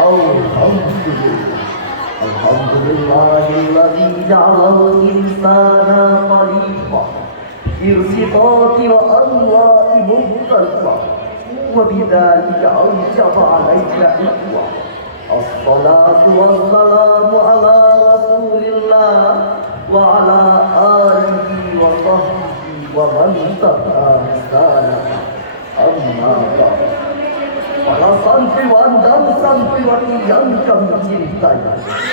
Alhamdulillahilladzi ja'alal insana khalifah irsitati wa anwa'i mukhtalifah wa bidzalika awjaba 'alaika ikhwah. Assalatu wassalamu ala rasulillah wa ala alihi wa sahbihi wa man tabi'ahsana amma ba'd. Para santriwan dan santriwati yang kami cintai,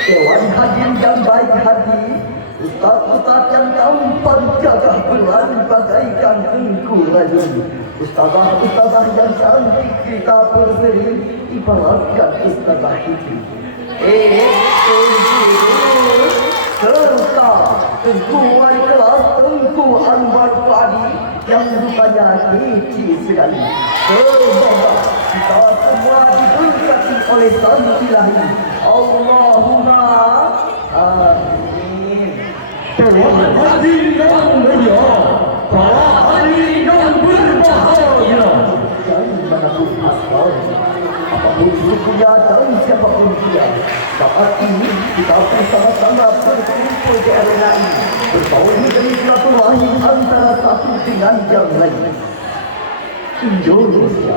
Dewan Hadir yang baik hati, Ustaz-ustaz yang tampan gagah berani bagaikan engku rayun, Ustazah-ustazah yang cantik kita berseri ibaratkan Ustazah itu. Serta Tengku Wali Kelas Tengku Anwar Padi yang rupanya kecil sekali. Semoga kita semua diberkati oleh Sang Ilahi. Allahumma amin. Dewan Hadir yang mulia, para ahli yang berbahagia, dan manapun asalnya, apapun sukunya dan siapapun dia, saat ini kita bersama-sama berkumpul di arena ini, bertauhid menjadi silaturahim antara satu dengan yang lain. Indonesia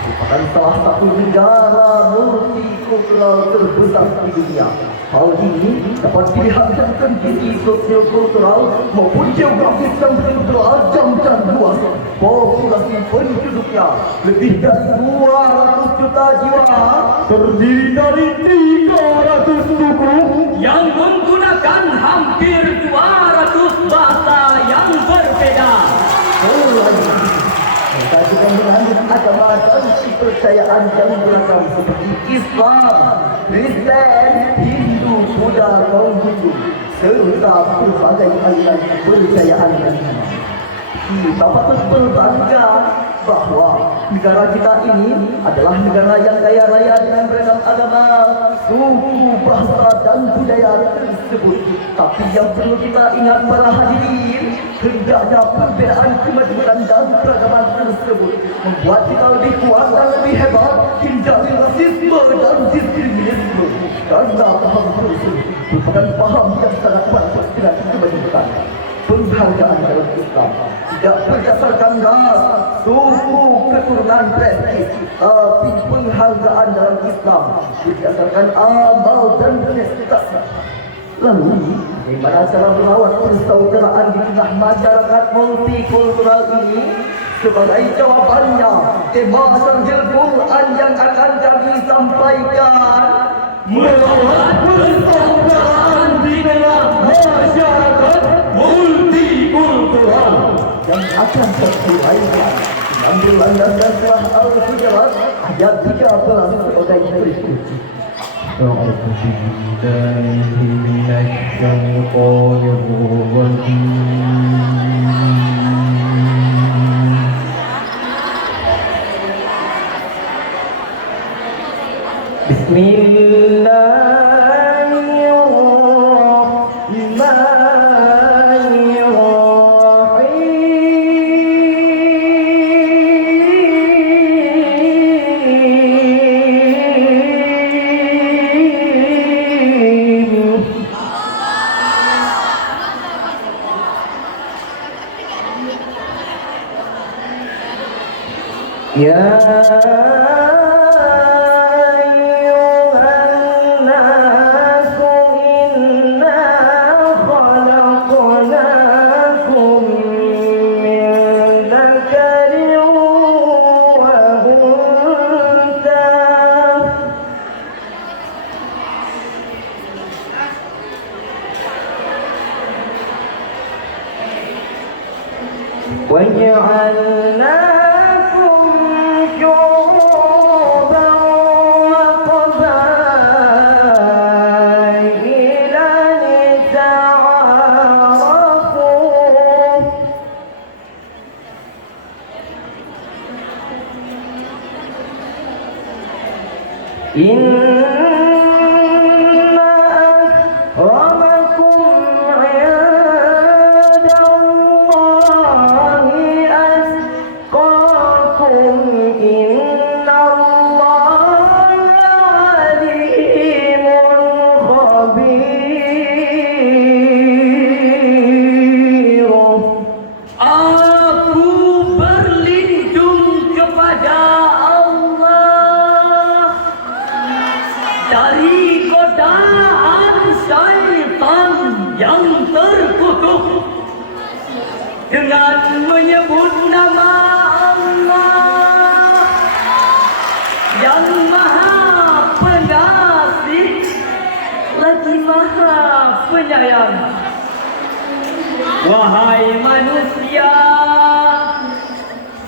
merupakan salah satu negara multikultural terbesar di dunia. Hal ini dapat dilihat dari kondisi sosio-kultural maupun geografis yang begitu beragam dan luas. Populasi penduduknya lebih dari 200 juta jiwa, terdiri dari 300 suku yang menggunakan hampir 200 bahasa yang berbeda. Mereka juga mengandung agama dan kepercayaan yang beragam seperti Islam, Kristen, Hindu, Buddha, Konghucu, serta berbagai aliran kepercayaan lainnya. Kita patut berbangga bahwa negara kita ini adalah negara yang kaya raya dengan beragam agama, suku, bahasa dan budaya tersebut. Tapi yang perlu kita ingat para hadirin, hendaknya perbedaan kemajuan dan keragaman tersebut membuat kita lebih kuat dan lebih hebat hindari rasisme dan diskriminasi. Karena paham tersebut merupakan paham yang sangat pantas dengan kemajuan. Penghargaan dalam Islam tidak berdasarkan ras, suku, keturunan, prestis, tapi penghargaan dalam Islam berdasarkan amal dan prestasi. Lalu, bagaimana cara merawat persaudaraan di tengah masyarakat multikultural ini? Sebagai jawabannya, tema Sarjil Quran yang akan kami sampaikan, merawat persaudaraan di tengah masyarakat multikultural, yang akan teruraikan mengambil landasan surah Al-Hujurat ayat 13 sebagai berikut. أعوذ بالله من الشيطان الرجيم بسم الله الرحمن يا أيها الناس إنا خلقناكم من ذكر وأنثى وجعلناكم شعوبا وقبائل لتعارفوا إن أكرمكم عند الله أتقاكم إن الله عليم dari godaan syaitan yang terkutuk dengan menyebut nama Allah yang Maha Pengasih lagi Maha Penyayang. Wahai manusia,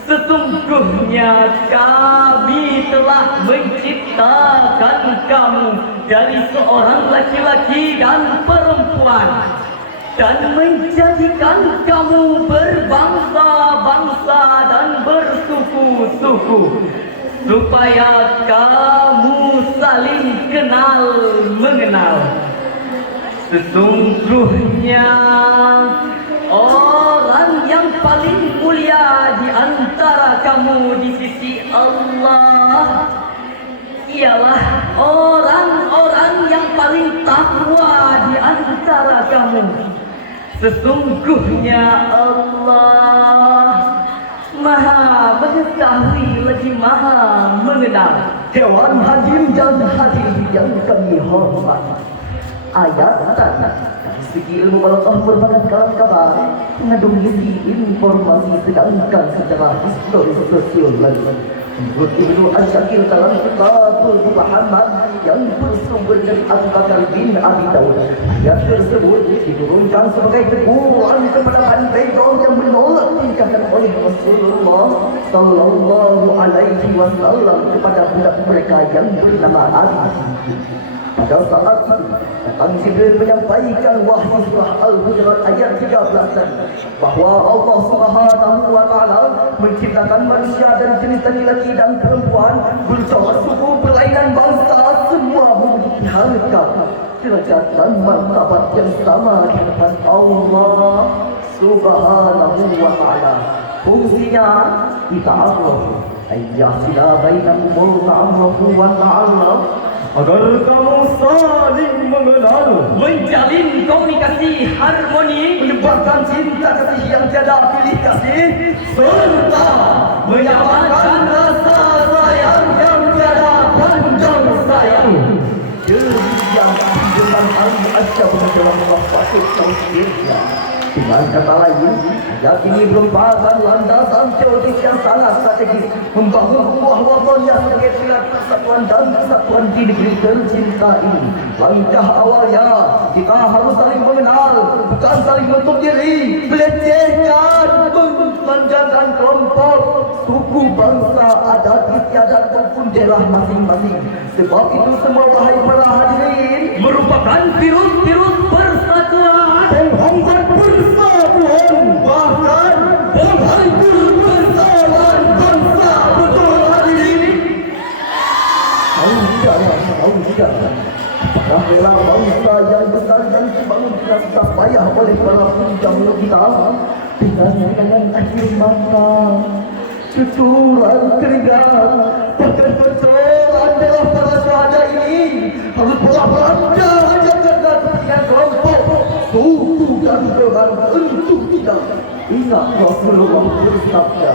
sesungguhnya kami telah menciptakan kamu dari seorang laki-laki dan perempuan dan menjadikan kamu berbangsa-bangsa dan bersuku-suku supaya kamu saling kenal mengenal. Sesungguhnya orang yang paling mulia di antara kamu di sisi Allah ialah orang-orang yang paling takwa di antara kamu. Sesungguhnya Allah Maha mengetahui lagi Maha mengenal. Dewan Hakim dan hadirin yang kami hormati, ayat dari segi ilmu balaghah merupakan kalam kabar mengandung isi informasi sedangkan secara historis sosiologis. Menurut Ibnu Asy-Syakir dalam Kitabul Muhammad yang bersumber dari Abu Bakar bin Abi Dawud, ayat tersebut diturunkan sebagai teguran kepada Bani yang menolak tindakan oleh Rasulullah Sallallahu Alaihi Wasallam kepada budak mereka yang bernama Ali. Pada saat itu, datang Jibril menyampaikan wahyu surah Al-Hujurat ayat 13 bahawa Allah Subhanahu wa Ta'ala menciptakan manusia dari jenis laki-laki dan perempuan bercorak suku berlainan bangsa, semua memiliki harga, derajat dan martabat yang sama di hadapan Allah Subhanahu wa Ta'ala. Fungsinya dita'arrafu, ayyasila bainakumul ta'arrafu wa ta'arraf, agar kamu saling mengenal, menjalin komunikasi harmoni, menyebabkan cinta kasih yang tiada pilih kasih, serta menyamakan rasa sayang yang tiada pandang sayang. Demikian dengan Al-Asy'ab dalam mafasud tauhidnya. Dengan kata lain, ayat ini merupakan landasan teologis yang sangat strategis membangun buah watonnya sebagai pilar persatuan dan kesatuan di negeri tercinta ini. Langkah awalnya kita harus saling mengenal, bukan saling menutup diri, melecehkan, menjadikan kelompok, suku, bangsa, adat istiadat maupun daerah masing-masing. Sebab itu semua wahai para hadirin merupakan virus-virus persatuan, penghambat persatuan, bahkan penghancur persaudaraan bangsa. Betul hadirin? Saudara, para rela bangsa yang besar dan dibangun dengan susah payah oleh para pendahulu kita dengan akhir mata, cucuran keringat, bahkan persoalan dalam para syahada ini harus berlapanda hanya karena kepentingan kelompok, suku dan golongan untuk tidak. Ingat Rasulullah bersabda,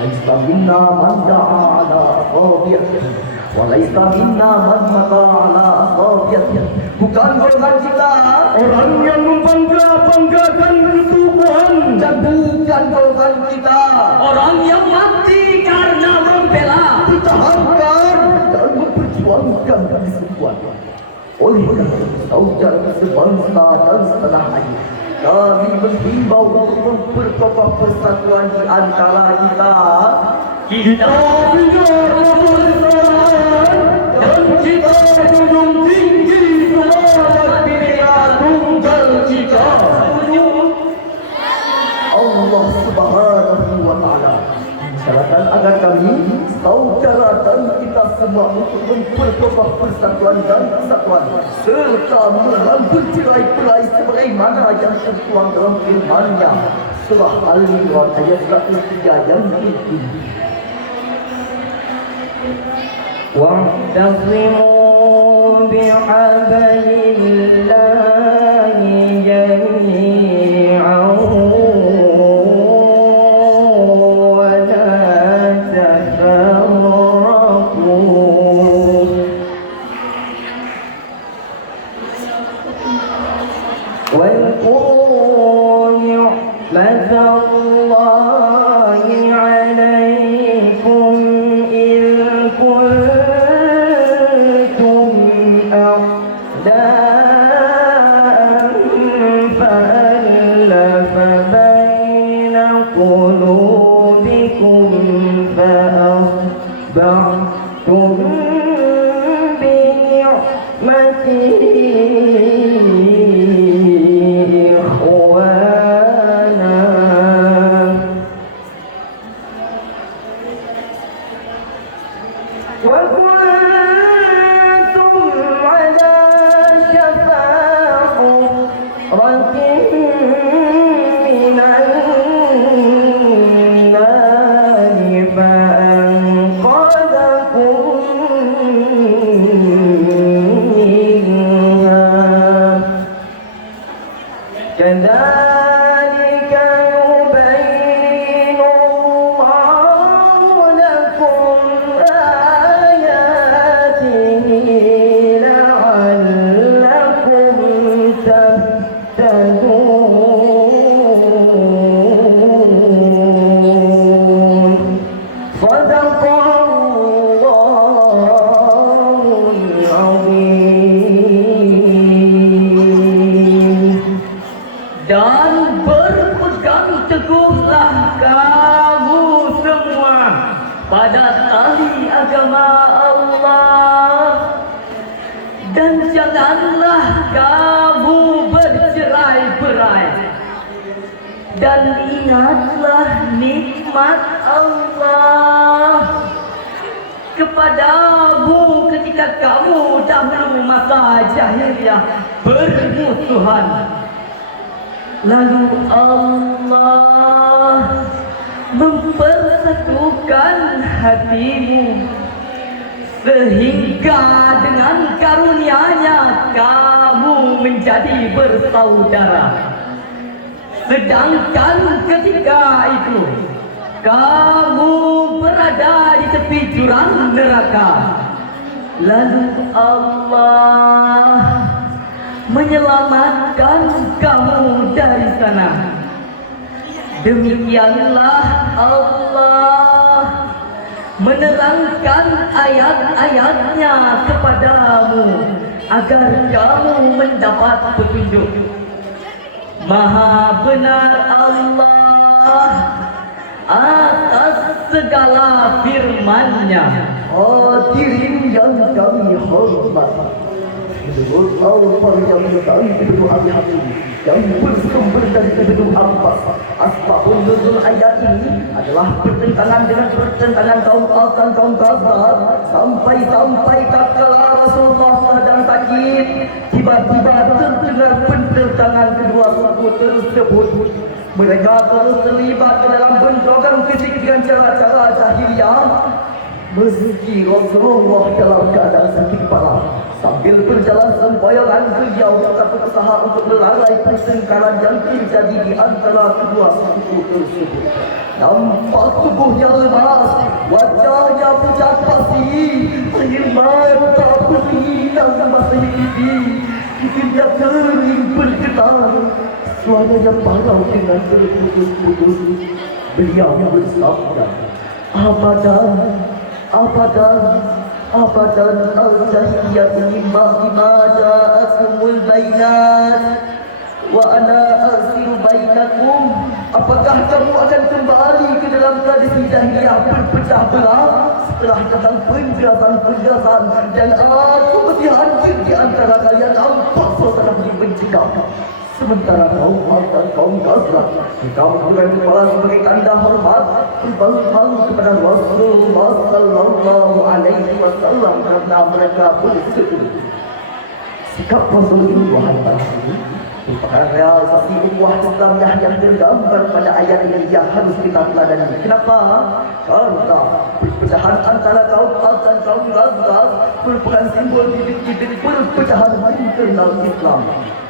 "Laisa minna man da'a ala qabiyatin, wa laisa minna man mata ala qabiyatin." Bukan golongan kita orang yang membangga-banggakan kesubuhan, dan bukan golongan kita orang yang mati karena membela, pertahankan dan memperjuangkan kesatuan. Oleh karena saudara sebangsa dan setanah air, kami menghimbau untuk memperkokoh persatuan di antara kita. kita biar persaudaraan dan kita junjung tinggi semangat Bhinneka Tunggal Ika. Allah Subhanahu wa Ta'ala mensyaratkan agar kami saudara dan kita semua untuk memperkokoh persatuan dan kesatuan serta merangkul cerai-berai sebagaimana yang tertuang dalam firman-Nya surah Al-Imran ayat 103 yang ini. واعتصموا بحبل الله جميعا ولا تفرقوا إخوانا وكنتم على شفا حفرة من النار فأنقذكم منها كذلك يبين الله لكم آياته لعلكم تهتدون صدق الله العظيم. Dan berpegang teguhlah kamu semua pada tali agama Allah, dan janganlah kamu bercerai-berai, dan ingatlah nikmat Allah kepadamu ketika kamu dahulu masa jahiliyah bermusuhan. Lalu Allah mempersatukan hatimu sehingga dengan karunia-Nya kamu menjadi bersaudara. Sedangkan ketika itu kamu berada di tepi jurang neraka. Lalu Allah menyelamatkan kamu dari sana. Demikianlah Allah menerangkan ayat-ayatnya kepadamu agar kamu mendapat petunjuk. Maha benar Allah atas segala firman-Nya. Hadirin yang kami hormati, menurut Al-Far yang mengetahui Ibnu Abi Hatim yang bersumber dari Ibnu Abbas, asbabun nuzul ayat ini adalah bertentangan dengan pertentangan kaum Ad dan kaum Khazraj, sampai tatkala Rasulullah sedang sakit, tiba-tiba terdengar bentrokan kedua suku tersebut. Mereka terus terlibat ke dalam bentrokan fisik dengan cara-cara jahiliyah. Meski Rasulullah dalam keadaan sakit parah, sambil berjalan sembayangan beliau tetap berusaha untuk melarai pertengkaran yang terjadi di antara kedua suku tersebut. Nampak tubuhnya lemas, wajahnya pucat pasi, air mata berlinang masih gigi, bibirnya kering bergetar, suaranya parau dengan terputus-putus. Beliau bersabda, abadan al-jahiliyah imma ja'akumul bainat wa ana arsilu bainakum. Apakah kamu akan kembali ke dalam tradisi jahiliyah berpecah belah setelah datang penjelasan dan aku berhadir di antara kalian? Nampak suasana benci kamu. Sementara kaum Ad dan kaum Khazraj, mereka menggunakan kepala sebagai tanda hormat berbalik kepada Rasulullah Sallallahu Alaihi Wasallam karena mereka bersetuju. Sikap Rasulullah ini merupakan realisasi ukhuwah Islamiyah yang tergambar pada ayat ini yang harus kita teladani. Kenapa? Karena perpecahan antara kaum Ad dan kaum Khazraj merupakan simbol titik-titik perpecahan internal Islam.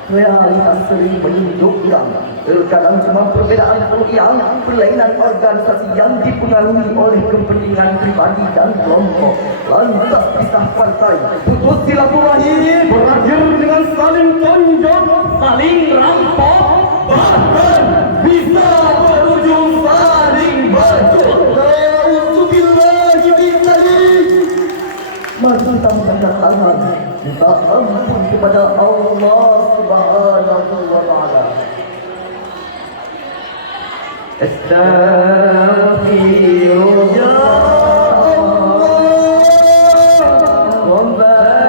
Realitas sering menunjukkan terkadang cuma perbedaan yang perlainan organisasi yang dipengaruhi oleh kepentingan pribadi dan kelompok. Lantas pisah partai, putus silaturahim, berakhir dengan saling tonjok, Saling rampok, bahkan bisa berujung saling bacok. Na'udzubillahi min dzalik. Mari kita mengangkat tangan, minta ampun kepada Allah Subhanahu wa Ta'ala. Astaghfirullah Rabbana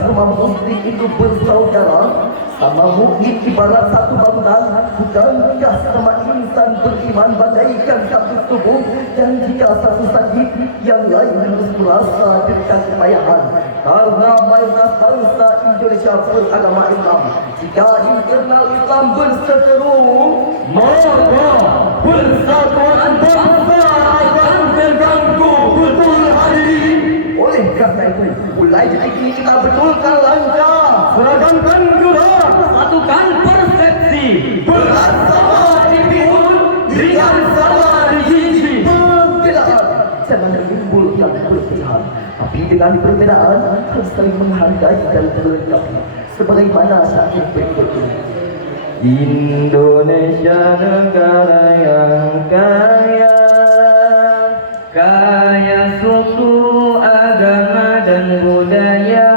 semua muslim itu bersaudara, sama mungkin ibarat satu bangunan. Bukankah sama insan beriman bagaikan satu tubuh, dan jika satu sakit, yang lain harus merasa derita kepayahan. Karena mayoritas bangsa Indonesia beragama Islam, jika internal Islam berseteru, maka persatuan bangsa akan terganggu. Betul hadirin. oleh karena itu, mulai detik ini kita betulkan langkah, Seragamkan gerak, Satukan persepsi. bersama dipikul dengan sama dihizi. perbedaan jangan menimbulkan perpecahan, tapi dengan perbedaan harus saling menghargai dan melengkapi, sebagaimana syair berikut ini. Indonesia negara yang kaya, kaya suku, agama dan budaya.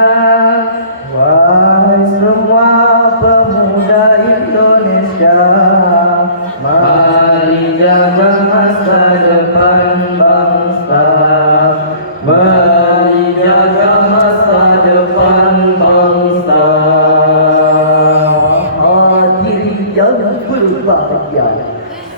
Wahai semua pemuda Indonesia, mari jaga masa depan bangsa. Mari jaga masa depan bangsa. Hadirin yang berbahagia,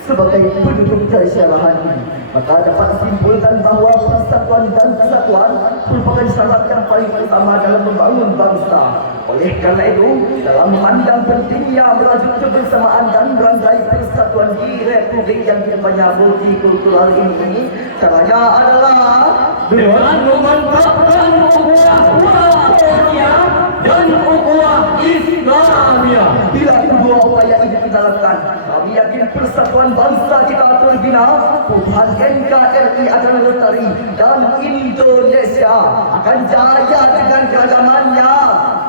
sebagai penduduk daerah ini, maka dapat disimpulkan bahawa persatuan dan kesatuan merupakan syarat yang paling utama dalam membangun bangsa. Oleh karena itu, dalam memandang pentingnya melaju kebersamaan dan merangkai persatuan di Republik yang depannya multikultural ini, caranya adalah Dengan memantapkan ukhuwah Korea dan ukhuwah Islamiyah. bila kedua upaya ini kita lakukan, kami yakin persatuan bangsa kita terbina, perubahan NKRI akan lestari, dan Indonesia akan jaya dengan keragamannya.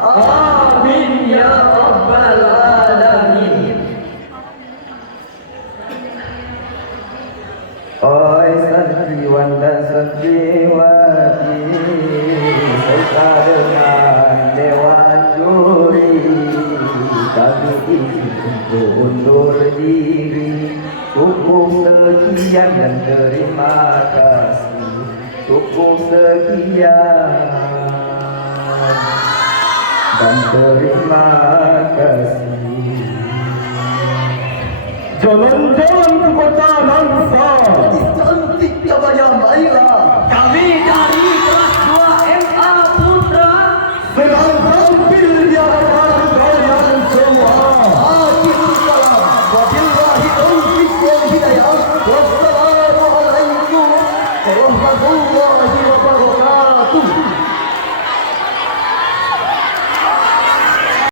Amin ya rabbal alamin. Oi santriwan dan santriwati, serta dengan Dewan Juri, kami izin untuk undur diri. Cukup sekian dan terima kasih. Cukup sekian dan terima kasih. Jalan-jalan ke kota Langsa, Cantik ya bayang baiklah. Kami dari